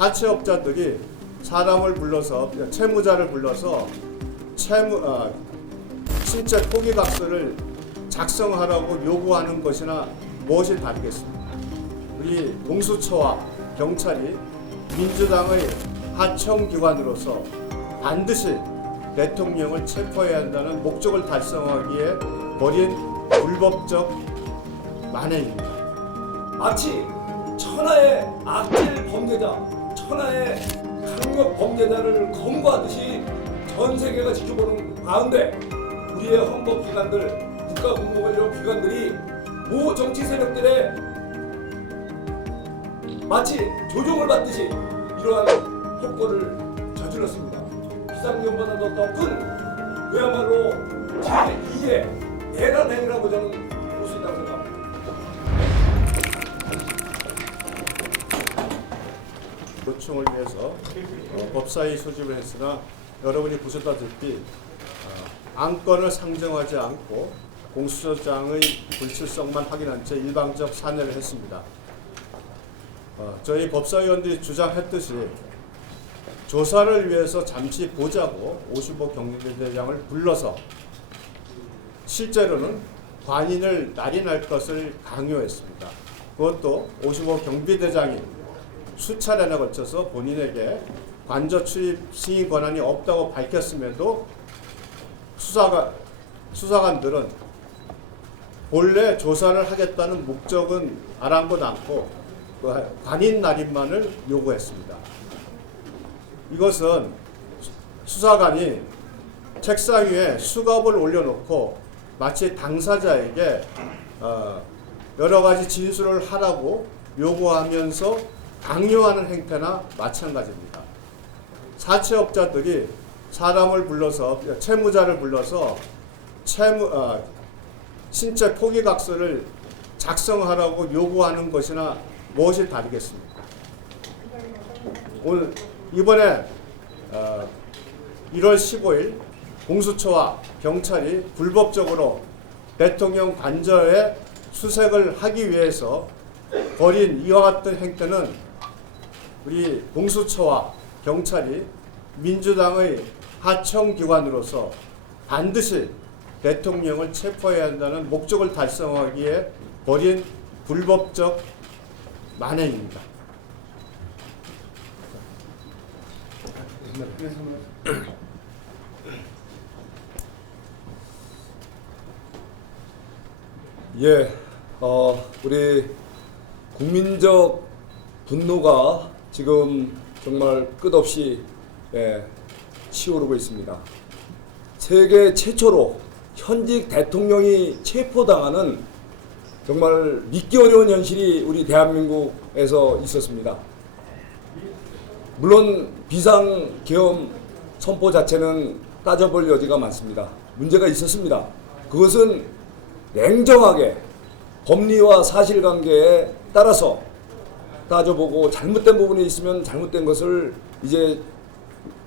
사채업자들이 사람을 불러서 채무자를 불러서 신체 포기각서를 작성하라고 요구하는 것이나 무엇이 다르겠습니까? 우리 공수처와 경찰이 민주당의 하청기관으로서 반드시 대통령을 체포해야 한다는 목적을 달성하기에 벌인 불법적 만행입니다. 마치 천하의 악질 범죄자, 천하의 강력 범죄자를 검거하듯이 전 세계가 지켜보는 가운데 우리의 헌법기관들, 국가공무관련 기관들이 모 정치 세력들의 마치 조종을 받듯이 이러한 폭거를 저질렀습니다. 비상경보다도 더 큰 그야말로 제2의 대단 행위라고 저는 볼 수 있다고 생각합니다. 요청을 위해서 법사위 소집을 했으나 여러분이 보셨다시피 안건을 상정하지 않고 공수처장의 불출석만 확인한 채 일방적 산회를 했습니다. 저희 법사위원들이 주장했듯이 조사를 위해서 잠시 보자고 55 경비대장을 불러서 실제로는 관인을 날인할 것을 강요했습니다. 그것도 55 경비대장이 수차례나 거쳐서 본인에게 관저 출입 승인 권한이 없다고 밝혔음에도 수사관들은 본래 조사를 하겠다는 목적은 아랑곳 않고 관인 날인만을 요구했습니다. 이것은 수사관이 책상 위에 수갑을 올려놓고 마치 당사자에게 여러 가지 진술을 하라고 요구하면서 강요하는 행태나 마찬가지입니다. 사채업자들이 사람을 불러서 채무자를 불러서 신체 포기각서를 작성하라고 요구하는 것이나 무엇이 다르겠습니까? 오늘 이번에 1월 15일 공수처와 경찰이 불법적으로 대통령 관저에 수색을 하기 위해서 벌인 이와 같은 행태는 우리 공수처와 경찰이 민주당의 하청기관으로서 반드시 대통령을 체포해야 한다는 목적을 달성하기에 벌인 불법적 만행입니다. 예, 우리 국민적 분노가 지금 정말 끝없이 치오르고 있습니다. 세계 최초로 현직 대통령이 체포당하는 정말 믿기 어려운 현실이 우리 대한민국에서 있었습니다. 물론 비상계엄 선포 자체는 따져볼 여지가 많습니다. 문제가 있었습니다. 그것은 냉정하게 법리와 사실관계에 따라서 따져보고 잘못된 부분이 있으면 잘못된 것을 이제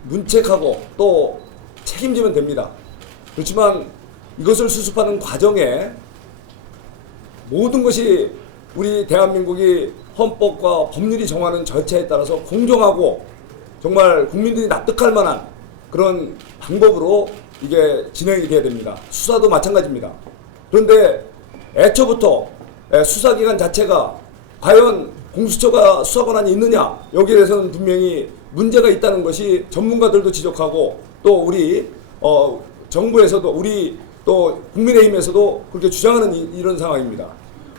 문책하고 또 책임지면 됩니다. 그렇지만 이것을 수습하는 과정에 모든 것이 우리 대한민국이 헌법과 법률이 정하는 절차에 따라서 공정하고 정말 국민들이 납득할 만한 그런 방법으로 이게 진행이 돼야 됩니다. 수사도 마찬가지입니다. 그런데 애초부터 수사기관 자체가 과연 공수처가 수사 권한이 있느냐, 여기에 대해서는 분명히 문제가 있다는 것이 전문가들도 지적하고 또 우리 정부에서도 우리 또 국민의힘에서도 그렇게 주장하는 이런 상황입니다.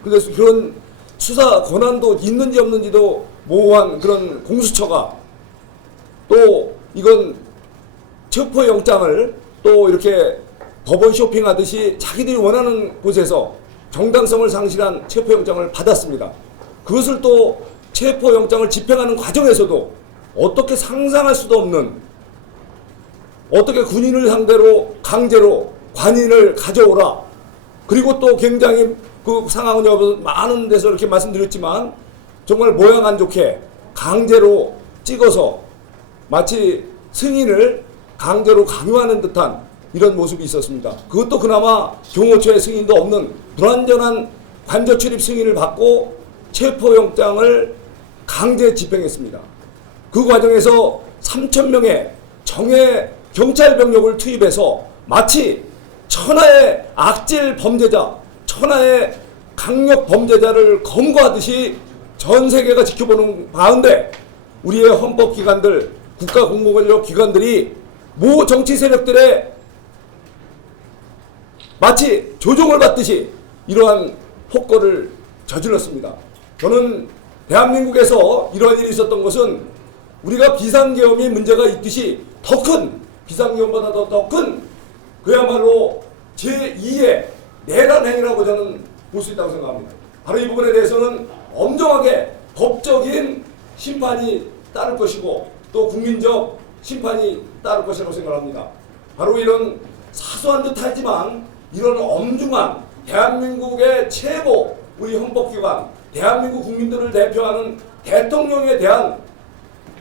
그래서 그런 수사 권한도 있는지 없는지도 모호한 그런 공수처가 또 이건 체포영장을 또 이렇게 법원 쇼핑하듯이 자기들이 원하는 곳에서 정당성을 상실한 체포영장을 받았습니다. 그것을 또 체포영장을 집행하는 과정에서도 어떻게 상상할 수도 없는, 어떻게 군인을 상대로 강제로 관인을 가져오라, 그리고 또 굉장히 그 상황은 여러분 많은 데서 이렇게 말씀드렸지만 정말 모양 안 좋게 강제로 찍어서 마치 승인을 강제로 강요하는 듯한 이런 모습이 있었습니다. 그것도 그나마 경호처의 승인도 없는 불완전한 관저 출입 승인을 받고 체포영장을 강제 집행했습니다. 그 과정에서 3,000명의 정예 경찰 병력을 투입해서 마치 천하의 악질 범죄자, 천하의 강력 범죄자를 검거하듯이 전 세계가 지켜보는 가운데 우리의 헌법기관들, 국가공무원력 기관들이 모 정치 세력들의 마치 조종을 받듯이 이러한 폭거를 저질렀습니다. 저는 대한민국에서 이러한 일이 있었던 것은 우리가 비상계엄이 문제가 있듯이 더 큰, 비상계엄보다 더 큰 그야말로 제2의 내란 행위라고 저는 볼 수 있다고 생각합니다. 바로 이 부분에 대해서는 엄정하게 법적인 심판이 따를 것이고 또 국민적 심판이 따를 것이라고 생각합니다. 바로 이런 사소한 듯하지만 이런 엄중한 대한민국의 최고 우리 헌법기관, 대한민국 국민들을 대표하는 대통령에 대한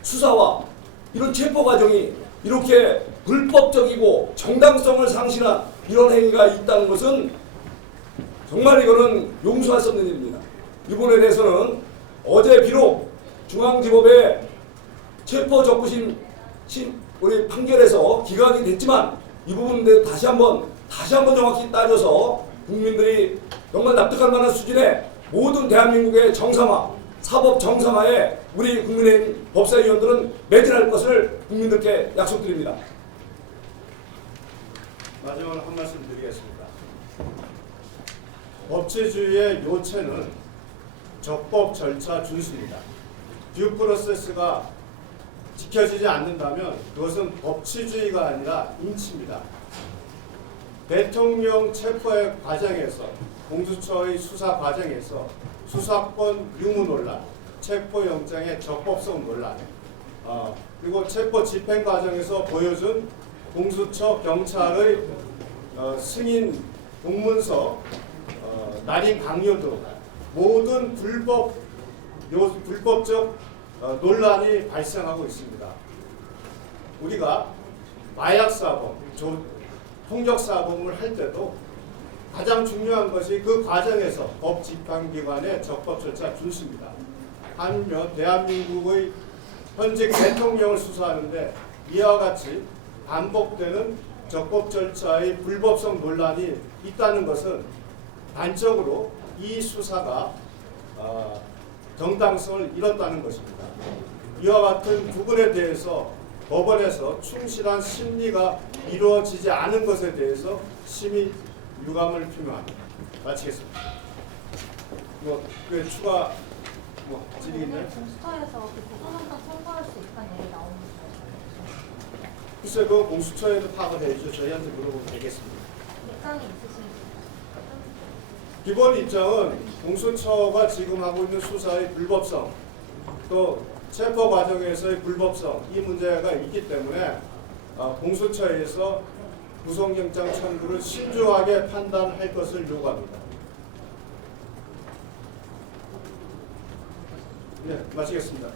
수사와 이런 체포 과정이 이렇게 불법적이고 정당성을 상실한 이런 행위가 있다는 것은 정말 이거는 용서할 수 없는 일입니다. 이 부분에 대해서는 어제 비록 중앙지법의 체포 적부심 우리 판결에서 기각이 됐지만 이 부분에 다시 한번 정확히 따져서 국민들이 정말 납득할 만한 수준의 모든 대한민국의 정상화, 사법 정상화에 우리 국민의힘 법사위원들은 매진할 것을 국민들께 약속드립니다. 마지막으로 한 말씀 드리겠습니다. 법치주의의 요체는 적법 절차 준수입니다. 듀 프로세스가 지켜지지 않는다면 그것은 법치주의가 아니라 인치입니다. 대통령 체포의 과정에서 공수처의 수사 과정에서 수사권 유무 논란, 체포영장의 적법성 논란, 그리고 체포 집행 과정에서 보여준 공수처 경찰의 승인 공문서 날인 강요 등 모든 불법적 논란이 발생하고 있습니다. 우리가 마약 사범, 폭력 사범을 할 때도 가장 중요한 것이 그 과정에서 법 집행기관의 적법 절차 준수입니다. 한편 대한민국의 현직 대통령을 수사하는데 이와 같이 반복되는 적법 절차의 불법성 논란이 있다는 것은 단적으로 이 수사가 정당성을 잃었다는 것입니다. 이와 같은 부분에 대해서 법원에서 충실한 심리가 이루어지지 않은 것에 대해서 심히 유감을 표명합니다. 마치겠습니다. 그 추가 질의 있나요? 공수처에서 그 구속영장 청구할 수 있다는 얘기 나오는데 글쎄 그 공수처에도 파악을 해야죠. 저희한테 물어보면 되겠습니다. 입장이 있으신지. 기본 입장은 공수처가 지금 하고 있는 수사의 불법성, 또 체포 과정에서의 불법성 이 문제가 있기 때문에 공수처에서 구속영장 청구를 신중하게 판단할 것을 요구합니다. 네, 마치겠습니다.